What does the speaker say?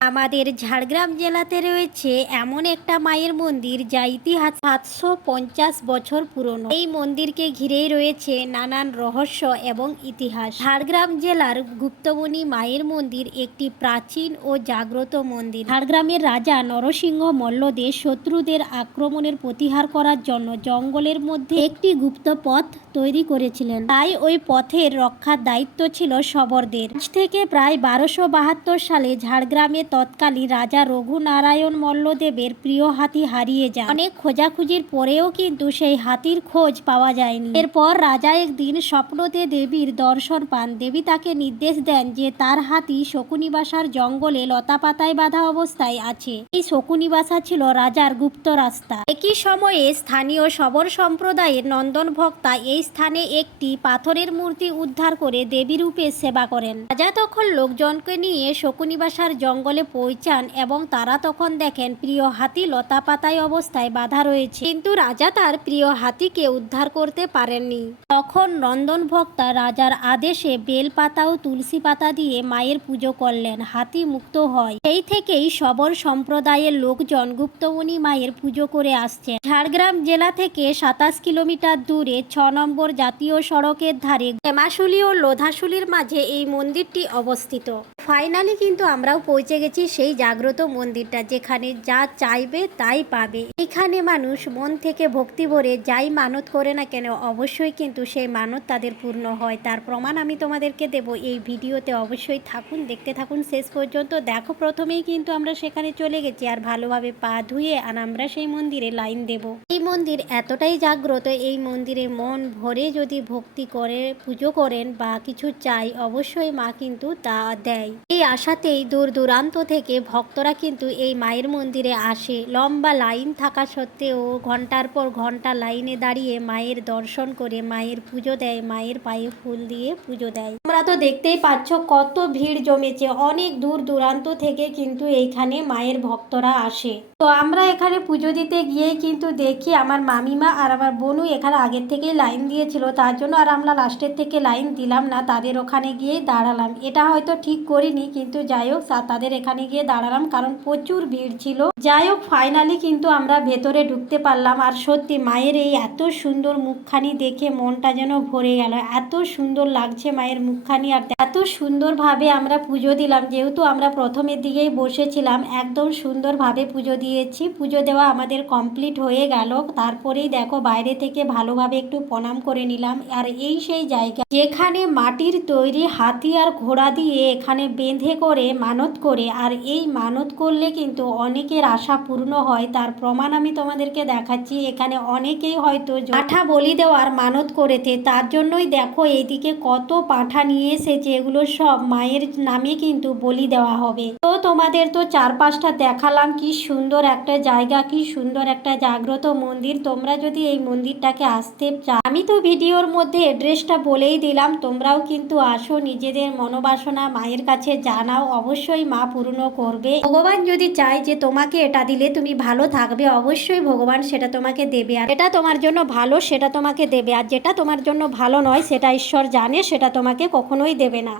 আমাদের ঝাড়গ্রাম জেলাতে রয়েছে এমন একটা মায়ের মন্দির যা ইতিহাস 750 বছর পুরনো। এই মন্দিরকে ঘিরেই রয়েছে নানান রহস্য এবং ইতিহাস। ঝাড়গ্রাম জেলার গুপ্তমণি মায়ের মন্দির একটি প্রাচীন ও জাগ্রত মন্দির। ঝাড়গ্রামের রাজা নরসিংহ মল্লদেব শত্রুদের আক্রমণের প্রতিহার করার জন্য জঙ্গলের মধ্যে একটি গুপ্ত পথ তৈরি করেছিলেন। তাই ওই পথের রক্ষার দায়িত্ব ছিল শবরদের। আজ থেকে প্রায় 1272 সালে ঝাড়গ্রামে তৎকালীন রাজা রঘুনারায়ণ মল্লদেবের প্রিয় হাতি হারিয়ে যায়। অনেক খোঁজাখুঁজির পরেও কিন্তু সেই হাতির খোঁজ পাওয়া যায়নি। এরপর রাজা একদিন স্বপ্নতে দেবীর দর্শন পান। দেবী তাকে নির্দেশ দেন যে তার হাতি শকুনিবাসার জঙ্গলে লতাপাতায় বাঁধা অবস্থায় আছে। এই শকুনিবাসা ছিল রাজার গুপ্ত রাস্তা। একই সময়ে স্থানীয় শবর সম্প্রদায়ের নন্দন ভক্তা এই স্থানে একটি পাথরের মূর্তি উদ্ধার করে দেবী রূপে সেবা করেন। রাজা তখন লোকজনকে নিয়ে শকুনিবাসার জঙ্গলে পৌঁছান এবং তারা তখন দেখেন প্রিয় হাতি লতাপাতায় অবস্থায় বাঁধা রয়েছে, কিন্তু রাজা তার প্রিয় হাতিকে উদ্ধার করতে পারেননি। তখন নন্দন ভক্তা রাজার আদেশে বেলপাতা ও তুলসী পাতা দিয়ে মায়ের পুজো করলেন। হাতি মুক্ত হয়। সেই থেকেই শবর সম্প্রদায়ের লোকজন গুপ্তমণি মায়ের পুজো করে আসছেন। ঝাড়গ্রাম জেলা থেকে 27 কিলোমিটার দূরে 6 নম্বর জাতীয় সড়কের ধারে হেমাশুলি ও লোধাশুলির মাঝে এই মন্দিরটি অবস্থিত। ফাইনালি কিন্তু আমরাও পৌঁছে গেছি সেই জাগ্রত মন্দিরটা, যেখানে যা চাইবে তাই পাবে। এখানে মানুষ মন থেকে ভক্তি ভরে যাই মানত করে না কেন অবশ্যই কিন্তু সেই মানত তাদের পূর্ণ হয়। তার প্রমাণ আমি তোমাদেরকে দেব এই ভিডিওতে। অবশ্যই থাকুন, দেখতে থাকুন শেষ পর্যন্ত। দেখো, প্রথমেই কিন্তু আমরা সেখানে চলে গেছি আর ভালোভাবে পা ধুয়ে আর আমরা সেই মন্দিরে লাইন দেব। এই মন্দির এতটাই জাগ্রত, এই মন্দিরে মন ভরে যদি ভক্তি করে পুজো করেন বা কিছু চাই অবশ্যই মা কিন্তু তা দেয়। এই আশাতেই দূর দূরান্ত থেকে ভক্তরা কিন্তু এই মায়ের মন্দিরে আসে। লম্বা লাইন থাকা সত্ত্বেও ঘন্টার পর ঘন্টা লাইনে দাঁড়িয়ে মায়ের দর্শন করে মায়ের পুজো দেয়, মায়ের পায়ে ফুল দিয়ে পুজো দেয়। তোমরা তো দেখতেই পাচ্ছ কত ভিড় জমেছে। অনেক দূর দূরান্ত থেকে কিন্তু এইখানে মায়ের ভক্তরা আসে। তো আমরা এখানে পুজো দিতে গিয়ে কিন্তু দেখি আমার মামিমা আর আমার বোনু এখানে আগের থেকেই লাইন দিয়েছিল, তার জন্য আর আমরা লাস্টের থেকে লাইন দিলাম না, তাদের ওখানে গিয়ে দাঁড়ালাম। এটা হয়তো ঠিক করিনি, কিন্তু যাই হোক তাদের এখানে গিয়ে দাঁড়ালাম কারণ প্রচুর ভিড় ছিল। যাই হোক ফাইনালি কিন্তু আমরা ভেতরে ঢুকতে পারলাম। আর সত্যি মায়ের এই এত সুন্দর মুখখানি দেখে মনটা যেন ভরে গেল। এত সুন্দর লাগছে মায়ের মুখখানি, আর এত সুন্দরভাবে আমরা পুজো দিলাম। যেহেতু আমরা প্রথমের দিকেই বসেছিলাম, একদম সুন্দরভাবে পুজো দিয়েছি। পুজো দেওয়া আমাদের কমপ্লিট হয়ে গেল। তারপরেই দেখো বাইরে থেকে ভালোভাবে একটু প্রণাম করে নিলাম। আর এই সেই জায়গা যেখানে মাটির তৈরি হাতি আর ঘোড়া দিয়ে এখানে বেঁধে করে মানত করে, আর এই মানত করলে কিন্তু অনেকের আশা পূর্ণ হয়। তার প্রমাণ আমি তোমাদেরকে দেখাচ্ছি। এখানে অনেকেই হয়তো পাঁঠা বলি দেওয়ার মানত করেছে, তার জন্যই দেখো এইদিকে কত পাঁঠা নিয়ে এসেছে। এগুলো সব মায়ের নামে কিন্তু বলি দেওয়া হবে। তো তোমাদের তো চারপাশটা দেখালাম, কি সুন্দর একটা জায়গা, কি সুন্দর একটা জাগ্রত মন্দির। তোমরা যদি এই মন্দিরটাকে আসতে চাও, আমি তো ভিডিওর মধ্যে অ্যাড্রেসটা বলেই দিলাম, তোমরাও কিন্তু আসো, নিজেদের মনোবাসনা মায়ের কাছে জানাও, অবশ্যই মা পূর্ণ করবে। ভগবান যদি চায় যে তোমাকে এটা দিলে তুমি ভালো থাকবে, অবশ্যই ভগবান সেটা তোমাকে দেবে। আর এটা তোমার জন্য ভালো সেটা তোমাকে দেবে, আর যেটা তোমার জন্য ভালো নয় সেটা ঈশ্বর জানে, সেটা তোমাকে কখনোই দেবে না।